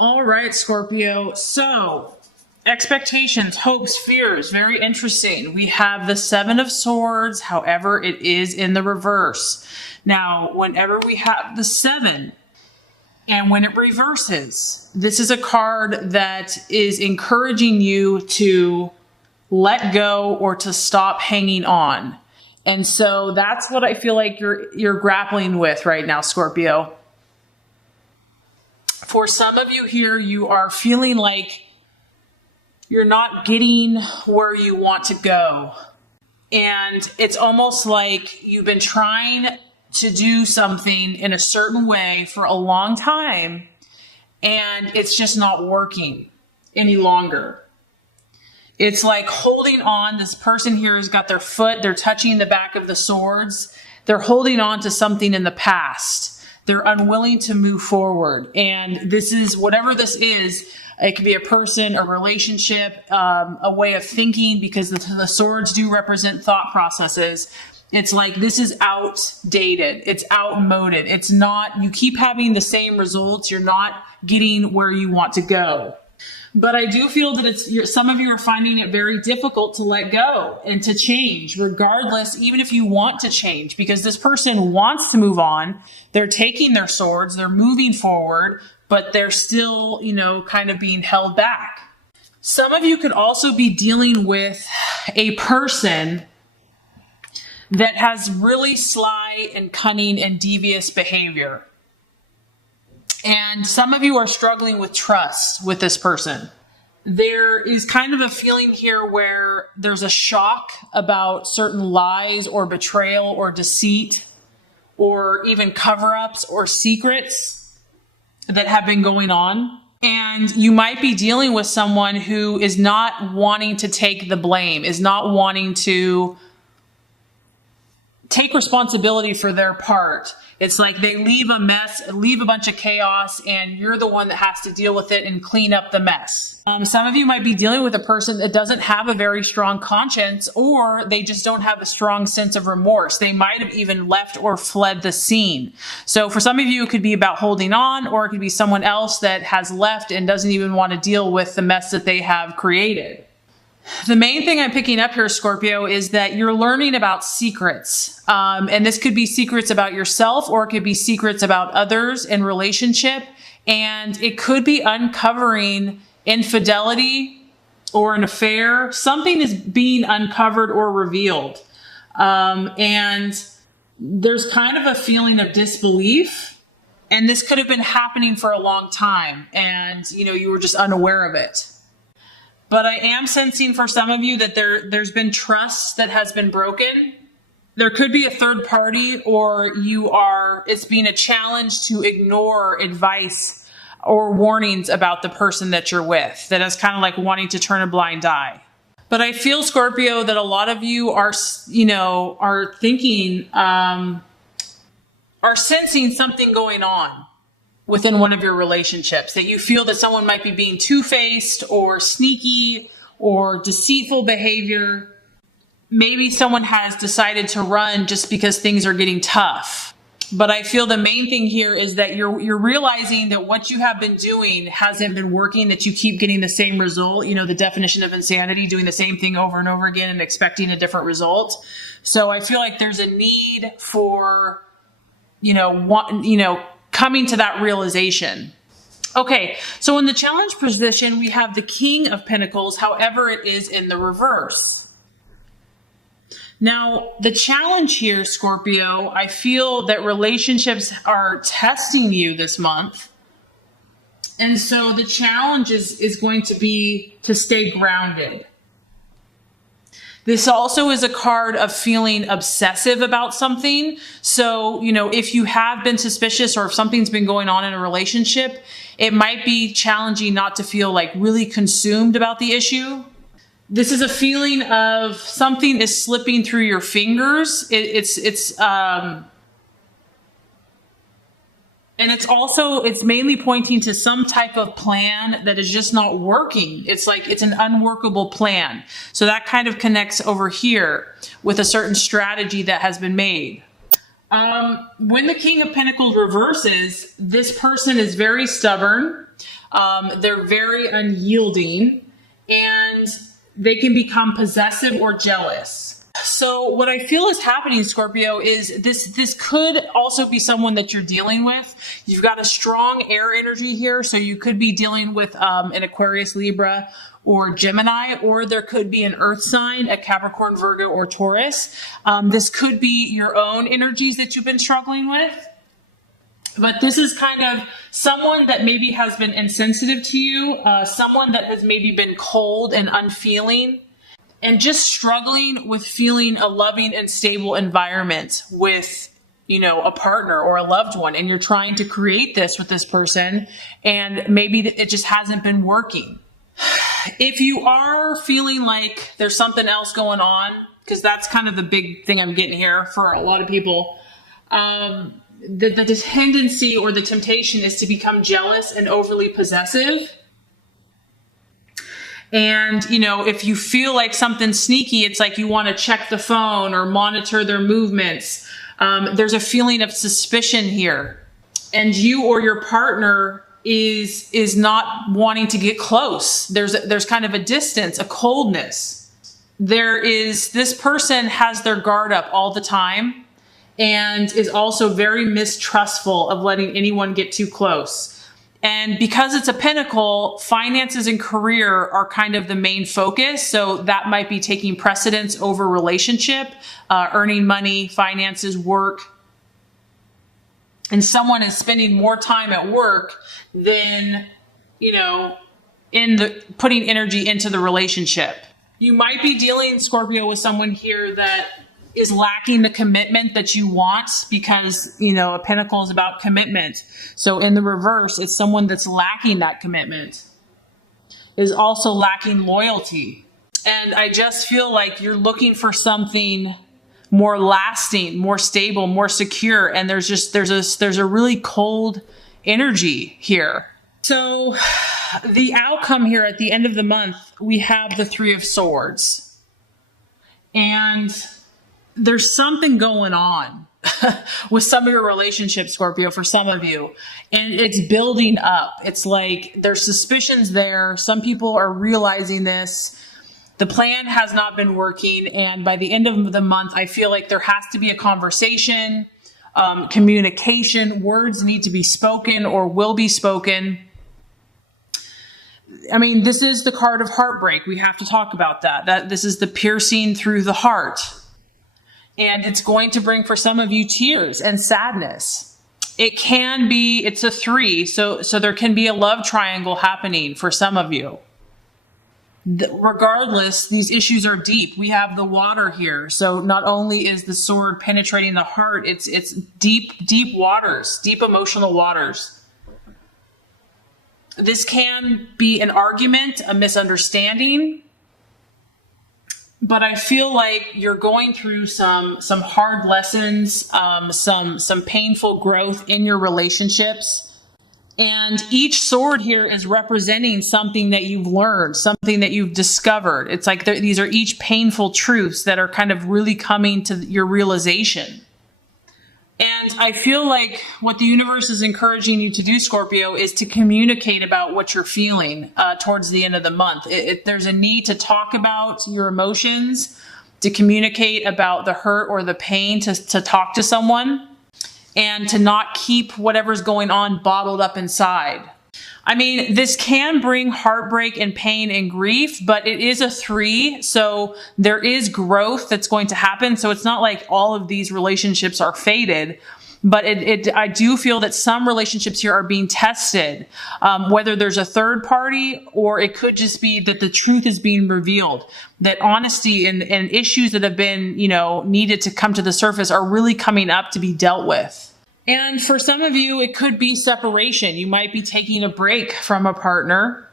All right, Scorpio. So, expectations, hopes, fears, very interesting. We have the Seven of Swords, however, it is in the reverse. Now, whenever we have the Seven, and when it reverses, this is a card that is encouraging you to let go or to stop hanging on. And so that's what I feel like you're grappling with right now, Scorpio. For some of you here, you are feeling like you're not getting where you want to go. And it's almost like you've been trying to do something in a certain way for a long time, and it's just not working any longer. It's like holding on. This person here has got their foot, they're touching the back of the swords. They're holding on to something in the past. They're unwilling to move forward. And this is, whatever this is, it could be a person, a relationship, a way of thinking, because the swords do represent thought processes. It's like this is outdated. It's outmoded. It's not, you keep having the same results. You're not getting where you want to go. But I do feel that some of you are finding it very difficult to let go and to change, regardless, even if you want to change, because this person wants to move on. They're taking their swords, they're moving forward, but they're still, kind of being held back. Some of you could also be dealing with a person that has really sly and cunning and devious behavior. And some of you are struggling with trust with this person. There is kind of a feeling here where there's a shock about certain lies or betrayal or deceit or even cover-ups or secrets that have been going on. And you might be dealing with someone who is not wanting to take the blame, is not wanting to take responsibility for their part. It's like they leave a mess, leave a bunch of chaos, and you're the one that has to deal with it and clean up the mess. Some of you might be dealing with a person that doesn't have a very strong conscience, or they just don't have a strong sense of remorse. They might have even left or fled the scene. So for some of you, it could be about holding on, or it could be someone else that has left and doesn't even want to deal with the mess that they have created. The main thing I'm picking up here, Scorpio, is that you're learning about secrets. And this could be secrets about yourself, or it could be secrets about others in relationship. And it could be uncovering infidelity or an affair. Something is being uncovered or revealed. And there's kind of a feeling of disbelief. And this could have been happening for a long time. And, you were just unaware of it. But I am sensing for some of you that there's been trust that has been broken. There could be a third party, or it's being a challenge to ignore advice or warnings about the person that you're with, that is kind of like wanting to turn a blind eye. But I feel, Scorpio, that a lot of you are thinking, are sensing something going on within one of your relationships, that you feel that someone might be being two-faced or sneaky or deceitful behavior. Maybe someone has decided to run just because things are getting tough. But I feel the main thing here is that you're realizing that what you have been doing hasn't been working, that you keep getting the same result. The definition of insanity, doing the same thing over and over again and expecting a different result. So I feel like there's a need for, coming to that realization. Okay, so in the challenge position, we have the King of Pentacles, however, it is in the reverse. Now, the challenge here, Scorpio, I feel that relationships are testing you this month. And so the challenge is going to be to stay grounded. This also is a card of feeling obsessive about something. So, if you have been suspicious, or if something's been going on in a relationship, it might be challenging not to feel like really consumed about the issue. This is a feeling of something is slipping through your fingers. And it's mainly pointing to some type of plan that is just not working. It's like it's an unworkable plan. So that kind of connects over here with a certain strategy that has been made. When the King of Pentacles reverses, this person is very stubborn. They're very unyielding, and they can become possessive or jealous. So what I feel is happening, Scorpio, is this could also be someone that you're dealing with. You've got a strong air energy here, so you could be dealing with an Aquarius, Libra, or Gemini, or there could be an earth sign, a Capricorn, Virgo, or Taurus. This could be your own energies that you've been struggling with. But this is kind of someone that maybe has been insensitive to you, someone that has maybe been cold and unfeeling, and just struggling with feeling a loving and stable environment with, a partner or a loved one. And you're trying to create this with this person, and maybe it just hasn't been working. If you are feeling like there's something else going on, because that's kind of the big thing I'm getting here for a lot of people, the tendency or the temptation is to become jealous and overly possessive. And, if you feel like something's sneaky, it's like you want to check the phone or monitor their movements. There's a feeling of suspicion here. And you or your partner is not wanting to get close. There's kind of a distance, a coldness. This person has their guard up all the time, and is also very mistrustful of letting anyone get too close. And because it's a pentacle, finances and career are kind of the main focus. So that might be taking precedence over relationship, earning money, finances, work. And someone is spending more time at work than, putting energy into the relationship. You might be dealing, Scorpio, with someone here that is lacking the commitment that you want, because, a pentacle is about commitment. So in the reverse, it's someone that's lacking that commitment, is also lacking loyalty. And I just feel like you're looking for something more lasting, more stable, more secure. And there's a really cold energy here. So the outcome here at the end of the month, we have the Three of Swords. And there's something going on with some of your relationships, Scorpio, for some of you, and it's building up. It's like there's suspicions there. Some people are realizing this. The plan has not been working, and by the end of the month, I feel like there has to be a conversation, communication. Words need to be spoken or will be spoken. I mean, this is the card of heartbreak. We have to talk about that. This is the piercing through the heart. And it's going to bring for some of you tears and sadness. It's a 3. So there can be a love triangle happening for some of you. Regardless, these issues are deep. We have the water here. So not only is the sword penetrating the heart, it's deep, deep waters, deep emotional waters. This can be an argument, a misunderstanding. But I feel like you're going through some hard lessons, some painful growth in your relationships. And each sword here is representing something that you've learned, something that you've discovered. It's like these are each painful truths that are kind of really coming to your realization. And I feel like what the universe is encouraging you to do, Scorpio, is to communicate about what you're feeling towards the end of the month. There's a need to talk about your emotions, to communicate about the hurt or the pain, to talk to someone, and to not keep whatever's going on bottled up inside. I mean, this can bring heartbreak and pain and grief, but it is a 3. So there is growth that's going to happen. So it's not like all of these relationships are fated, but I do feel that some relationships here are being tested, whether there's a third party, or it could just be that the truth is being revealed, that honesty and issues that have been, needed to come to the surface are really coming up to be dealt with. And for some of you, it could be separation. You might be taking a break from a partner,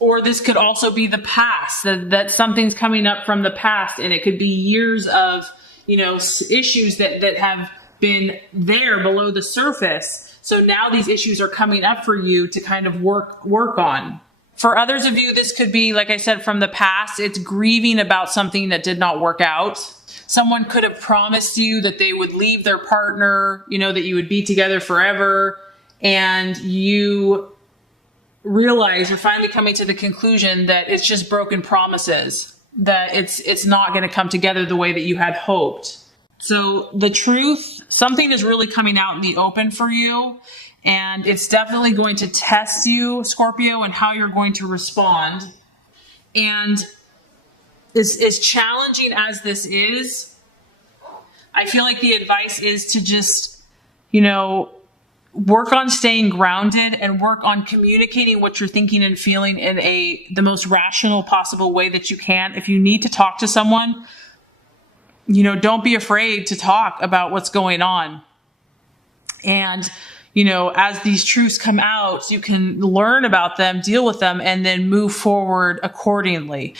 or this could also be the past, that something's coming up from the past, and it could be years of, issues that have been there below the surface. So now these issues are coming up for you to kind of work on. For others of you, this could be, like I said, from the past. It's grieving about something that did not work out. Someone could have promised you that they would leave their partner, that you would be together forever, and you realize you're finally coming to the conclusion that it's just broken promises, that it's not going to come together the way that you had hoped. So the truth, something is really coming out in the open for you, and it's definitely going to test you, Scorpio, and how you're going to respond. And as challenging as this is, I feel like the advice is to just, work on staying grounded and work on communicating what you're thinking and feeling in the most rational possible way that you can. If you need to talk to someone, don't be afraid to talk about what's going on. And, as these truths come out, you can learn about them, deal with them, and then move forward accordingly.